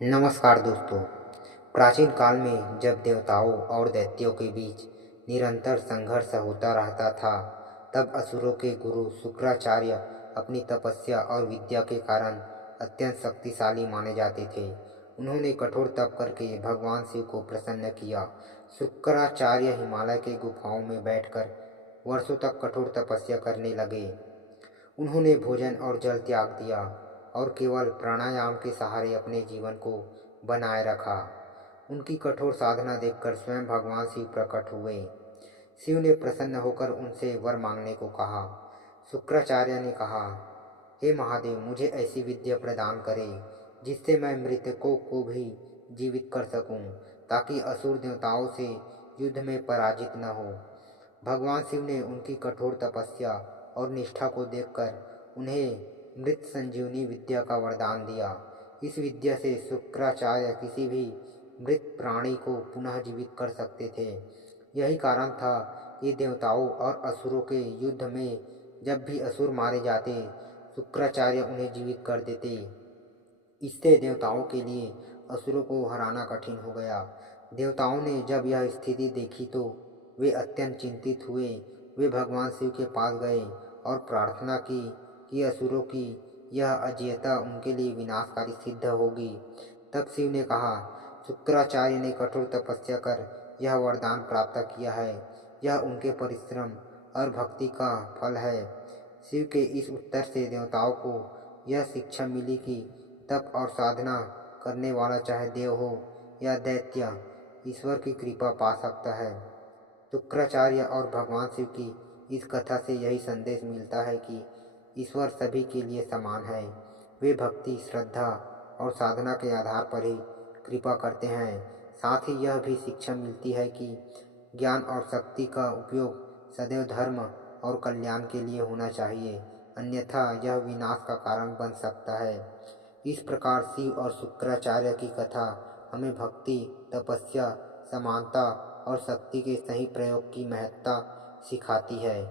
नमस्कार दोस्तों। प्राचीन काल में जब देवताओं और दैत्यों के बीच निरंतर संघर्ष होता रहता था, तब असुरों के गुरु शुक्राचार्य अपनी तपस्या और विद्या के कारण अत्यंत शक्तिशाली माने जाते थे। उन्होंने कठोर तप करके भगवान शिव को प्रसन्न किया। शुक्राचार्य हिमालय के गुफाओं में बैठकर वर्षों तक कठोर तपस्या करने लगे। उन्होंने भोजन और जल त्याग दिया और केवल प्राणायाम के सहारे अपने जीवन को बनाए रखा। उनकी कठोर साधना देखकर स्वयं भगवान शिव प्रकट हुए। शिव ने प्रसन्न होकर उनसे वर मांगने को कहा। शुक्राचार्य ने कहा, हे महादेव, मुझे ऐसी विद्या प्रदान करें जिससे मैं मृतकों को भी जीवित कर सकूं, ताकि असुर देवताओं से युद्ध में पराजित न हो। भगवान शिव ने उनकी कठोर तपस्या और निष्ठा को देखकर उन्हें मृत संजीवनी विद्या का वरदान दिया। इस विद्या से शुक्राचार्य किसी भी मृत प्राणी को पुनः जीवित कर सकते थे। यही कारण था कि देवताओं और असुरों के युद्ध में जब भी असुर मारे जाते, शुक्राचार्य उन्हें जीवित कर देते। इससे देवताओं के लिए असुरों को हराना कठिन हो गया। देवताओं ने जब यह स्थिति देखी तो वे अत्यंत चिंतित हुए। वे भगवान शिव के पास गए और प्रार्थना की कि असुरों की यह अजेयता उनके लिए विनाशकारी सिद्ध होगी। तब शिव ने कहा, शुक्राचार्य ने कठोर तपस्या कर यह वरदान प्राप्त किया है। यह उनके परिश्रम और भक्ति का फल है। शिव के इस उत्तर से देवताओं को यह शिक्षा मिली कि तप और साधना करने वाला चाहे देव हो या दैत्य, ईश्वर की कृपा पा सकता है। शुक्राचार्य और भगवान शिव की इस कथा से यही संदेश मिलता है कि ईश्वर सभी के लिए समान है। वे भक्ति, श्रद्धा और साधना के आधार पर ही कृपा करते हैं। साथ ही यह भी शिक्षा मिलती है कि ज्ञान और शक्ति का उपयोग सदैव धर्म और कल्याण के लिए होना चाहिए, अन्यथा यह विनाश का कारण बन सकता है। इस प्रकार शिव और शुक्राचार्य की कथा हमें भक्ति, तपस्या, समानता और शक्ति के सही प्रयोग की महत्ता सिखाती है।